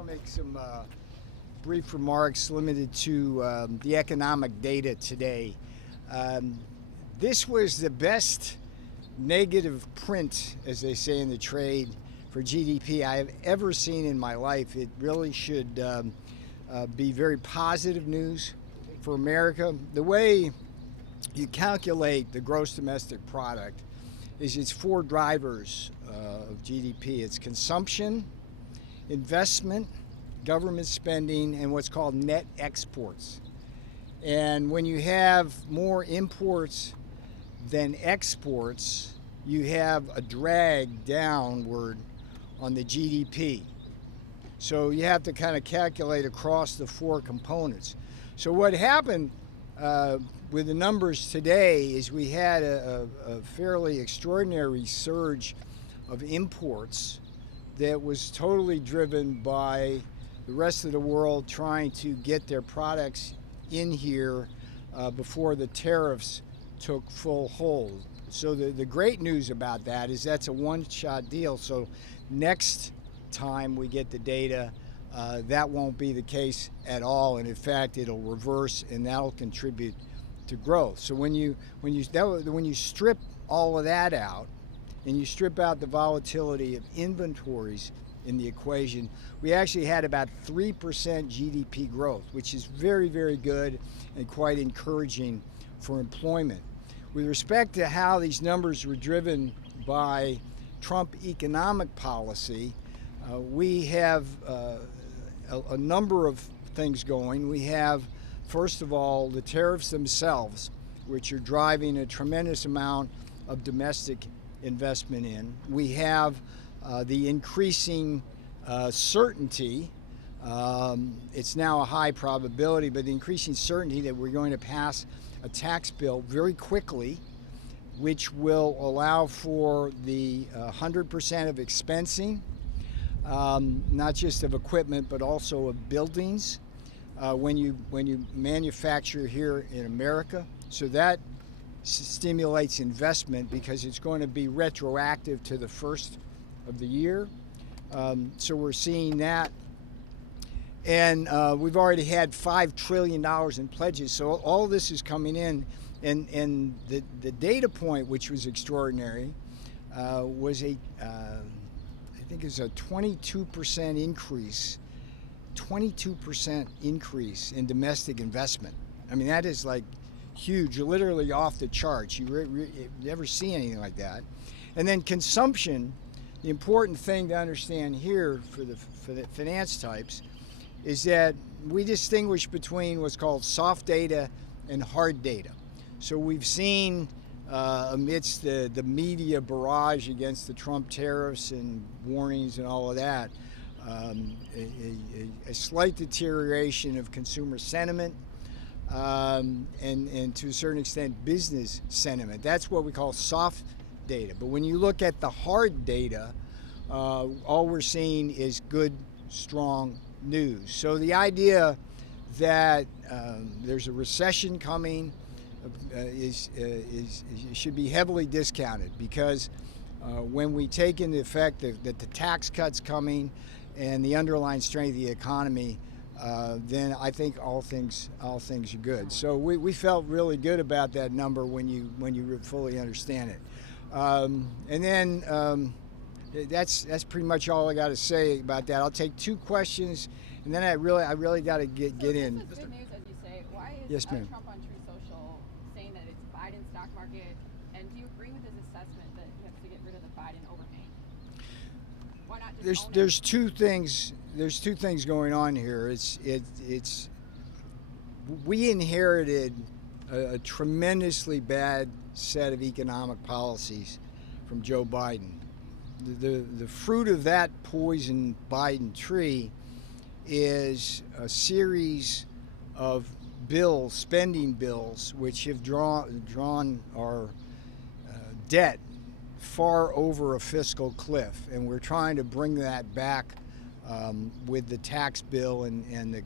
want to make some brief remarks limited to the economic data today. This was the best negative print, as they say in the trade, for GDP I have ever seen in my life. It really should be very positive news for America. The way you calculate the gross domestic product is it's four drivers of GDP. It's consumption, investment, government spending, and what's called net exports. And when you have more imports than exports, you have a drag downward on the GDP. So you have to kind of calculate across the four components. So what happened with the numbers today is we had a fairly extraordinary surge of imports that was totally driven by the rest of the world trying to get their products in here before the tariffs took full hold. So the great news about that is that's a one-shot deal. So next time we get the data, that won't be the case at all, and in fact it'll reverse, and that'll contribute to growth. So when you strip all of that out, and you strip out the volatility of inventories in the equation, we actually had about 3% GDP growth, which is very, very good and quite encouraging for employment. With respect to how these numbers were driven by Trump economic policy, we have a number of things going. We have, first of all, the tariffs themselves, which are driving a tremendous amount of domestic investment in. We have the increasing certainty, it's now a high probability, but the increasing certainty that we're going to pass a tax bill very quickly, which will allow for the 100% of expensing, not just of equipment, but also of buildings when you manufacture here in America. So that stimulates investment because it's going to be retroactive to the first of the year. So we're seeing that. And we've already had $5 trillion in pledges. So all this is coming in. And the data point, which was extraordinary, was I think it's a 22% increase, 22% increase in domestic investment. I mean, that is like huge, literally off the charts. You never see anything like that. And then consumption, the important thing to understand here for the finance types is that we distinguish between what's called soft data and hard data. So we've seen amidst the media barrage against the Trump tariffs and warnings and all of that, a slight deterioration of consumer sentiment and to a certain extent business sentiment. That's what we call soft data. But when you look at the hard data, all we're seeing is good, strong news. So the idea that there's a recession coming should be heavily discounted, because when we take into effect that the tax cuts coming and the underlying strength of the economy, then I think all things are good. So we felt really good about that number when you fully understand it. And then that's pretty much all I got to say about that. I'll take two questions, and then I really got to get in. This is good news, as you say. Why is Yes, ma'am. Trump on True Social saying that it's Biden's stock market? And do you agree with his assessment that you have to get rid of the Biden overhang? Why not just own it? There's two things going on here. We inherited a tremendously bad set of economic policies from Joe Biden. The fruit of that poison Biden tree is a series of bills, spending bills, which have drawn our debt far over a fiscal cliff, and we're trying to bring that back with the tax bill and the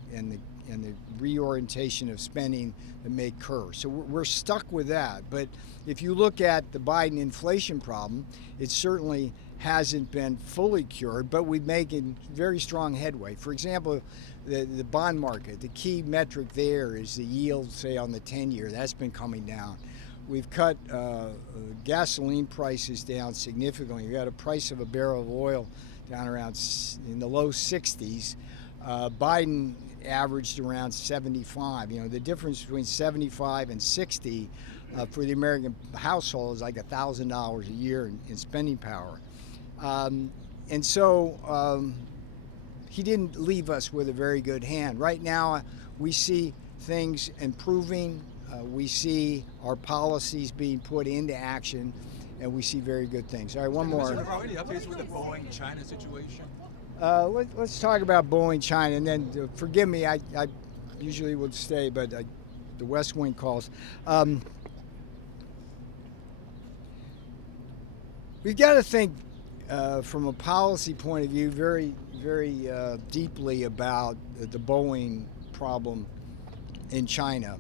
reorientation of spending that may occur. So we're stuck with that. But if you look at the Biden inflation problem, it certainly hasn't been fully cured, but we're making very strong headway. For example, the bond market, the key metric there is the yield, say, on the 10-year. That's been coming down. We've cut gasoline prices down significantly. We got a price of a barrel of oil down around in the low 60s. Biden averaged around 75. You know, the difference between 75 and 60 for the American household is like $1,000 a year in spending power. And so he didn't leave us with a very good hand. Right now, we see things improving. We see our policies being put into action, and we see very good things. All right, one more. Mr. Navarro, any updates with the Boeing-China situation? Let's talk about Boeing China, and then forgive me, I usually would stay, but the West Wing calls. We've got to think from a policy point of view very, very deeply about the Boeing problem in China.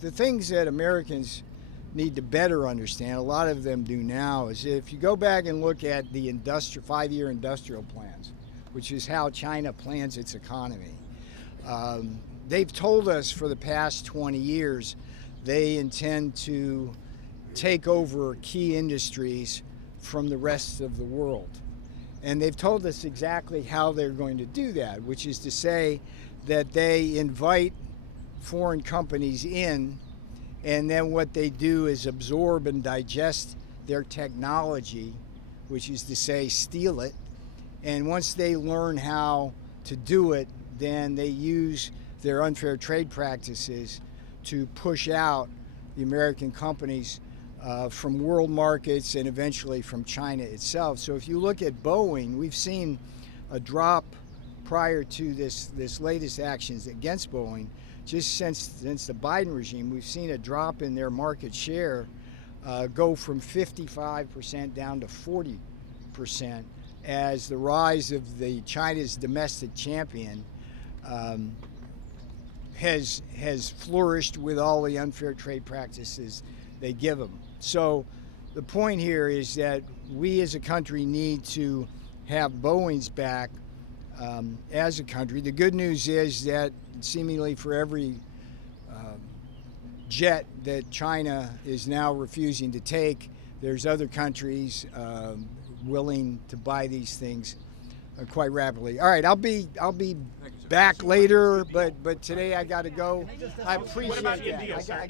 The things that Americans need to better understand, a lot of them do now, is if you go back and look at the 5-year industrial plans, which is how China plans its economy, they've told us for the past 20 years they intend to take over key industries from the rest of the world. And they've told us exactly how they're going to do that, which is to say that they invite foreign companies in, and then what they do is absorb and digest their technology, which is to say steal it. And once they learn how to do it, then they use their unfair trade practices to push out the American companies from world markets and eventually from China itself. So if you look at Boeing, we've seen a drop prior to this latest actions against Boeing. Just since the Biden regime, we've seen a drop in their market share go from 55% down to 40% as the rise of the China's domestic champion has flourished with all the unfair trade practices they give them. So the point here is that we as a country need to have Boeing's back as a country. The good news is that seemingly for every jet that China is now refusing to take, there's other countries willing to buy these things quite rapidly. All right, I'll be back later, but today I got to go. I appreciate that.